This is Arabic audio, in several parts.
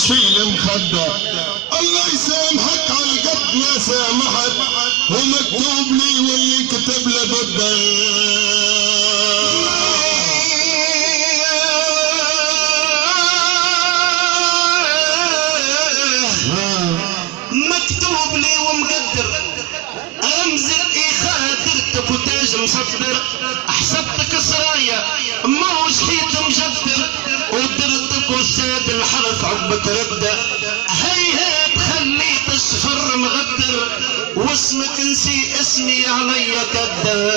وش في المخدة. الله يسامحك على قد ما سامحت، ومكتوب لي واللي كتب له بده. مكتوب لي ومقدر، امزق خاطرتك وتاج مصدر. حسبتك سرايا موش حيت مجدر، ودرتك وساد الحرف عقبة ردة. هيهات خليت الصفر مغدر، واسمك نسي اسمي عليا كدار.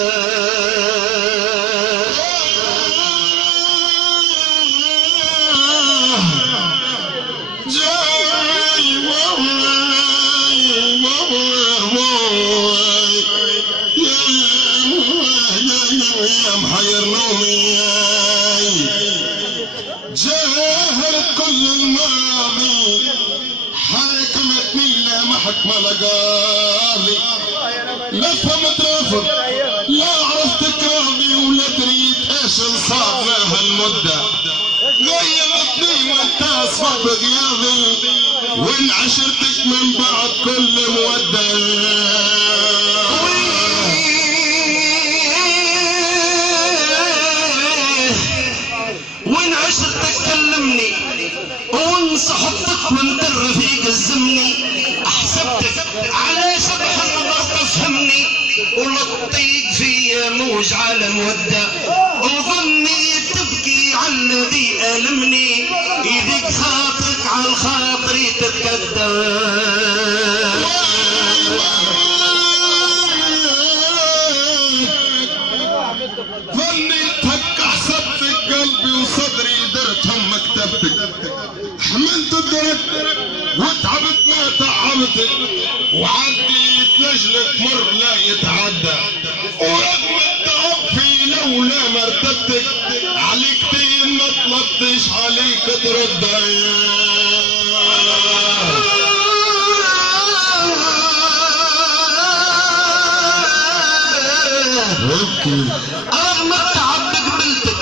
محير نومي جاهلت كل الماضي، حاكمتني لا محكمة لقاضي. لا فهمت رافض لا عرفت كراضي، ولا دريت ايش انصاب لها المدة. غيرتني وانت اصبح بغياضي، وان عشرتك من بعد كل مودة. وين عشرتك كلمني، وين صحبتك وانت الرفيق الزمني. احسبتك على شبح النظر تفهمني، ولطيق في موج على مودة. وظني تبكي على الذي ألمني، يذيك خاطرك على خاطري تتكدر. ظني تهك حسبتك قلبي وصدري، درتهم مكتبتك. حملت الدرك وتعبت ما تعبتك، وعديت لجلك مر لا يتعدى. ورغم التعب في لولا مرتبتك، عليك تين ما طلبتش عليك ترد. رغم التعب قبلتك،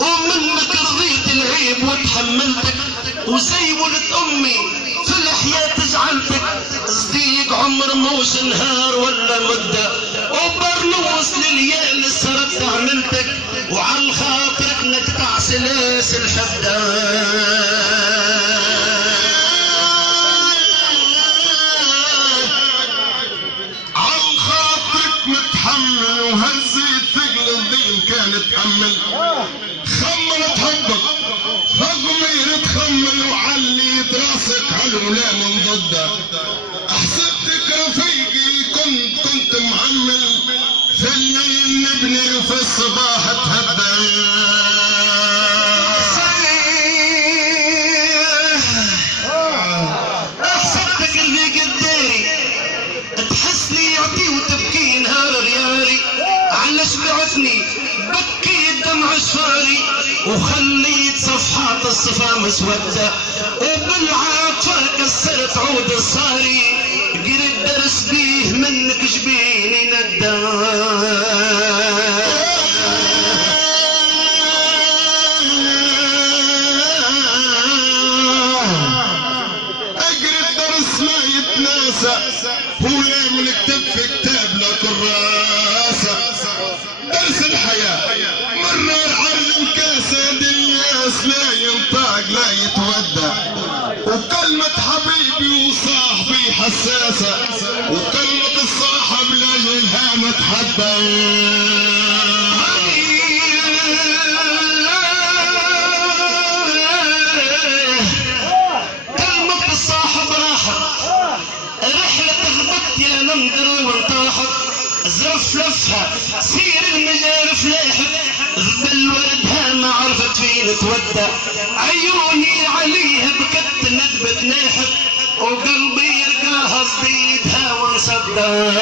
ومنك رضيت العيب وتحملتك. وزي ولد امي في الحياة جعلتك، صديق عمر موش نهار ولا مدة. وبرنوس لليال سرت عملتك، وعلى خاطرك نقطع سلاسل حدة. متحمل وهزيت ثقل الدين كان تحمل. خمرت حبك فضمير تخمل، وعليت راسك حلو لا من ضده. حسبتك رفيقي كنت معمل، في الليل نبني وفي الصباح تهدى. حسبتك رفيق الداري، تحسني يعطي وتبكي نهار رياري. علاش بعثني بكي دمع شفاري، وخليت صفحات الصفا مسودة. وبالعاطفة كسرت عود الصاري، قريت درس بيه منك جبيني ندى. اقرا الدرس ما يتناسى، هو من كتب في كتاب لا كراسة. درس الحياة مرر عرض الكاسة، الناس لا ينطق لا يتودى. وكلمة حبيبي وصاحبي حساسة، وكلمة الصاحب لاجلها نتحدى. كلمة الصاحب راحت، رحلة غبت يا نمدر وانطاحت. زرف لفها سير المجال فلاحت، ذبل وردها ما عرفت فين تودى. عيوني عليها بكت ندبت ناحت، وقلبي يلقاها صديدها وانصدى.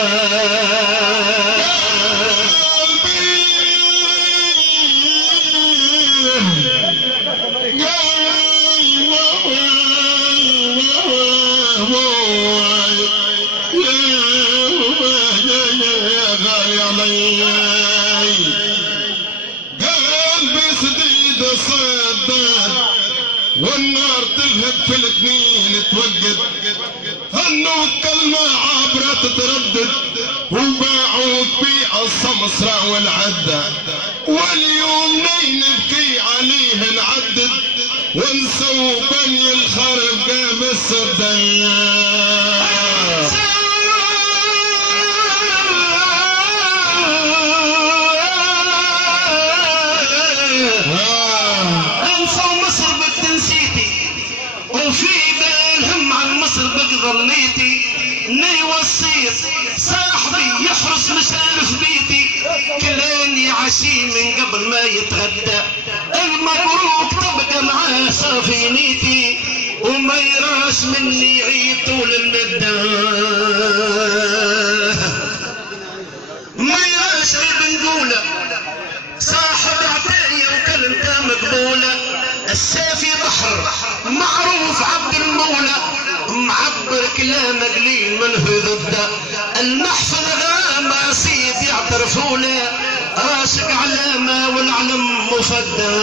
قلبي سديد صدر والنار تلهب في الاثنين توقد. هنو الكلمة عبرة تتردد وباعوا بيع السمسرة والعدة. واليوم نبكي عليه نعدد ونسوي بني الخرب جاب السردان. وفي بالهم عن مصر بك ظليتي اني وصيت صاحبي يحرس مشارف بيتي كلاني عشي من قبل ما يتغدى المبروك تبقى معاه صافي نيتي وما يراش مني عيد طول المدة ما يراش عيب نقوله صاحب عطية وكلمته مقبولة السافي بحر معروف عبد المولى معبر كلام قليل منه ضده المحفظ غامة سيد يعترفوا له راشق علامة والعلم مفدى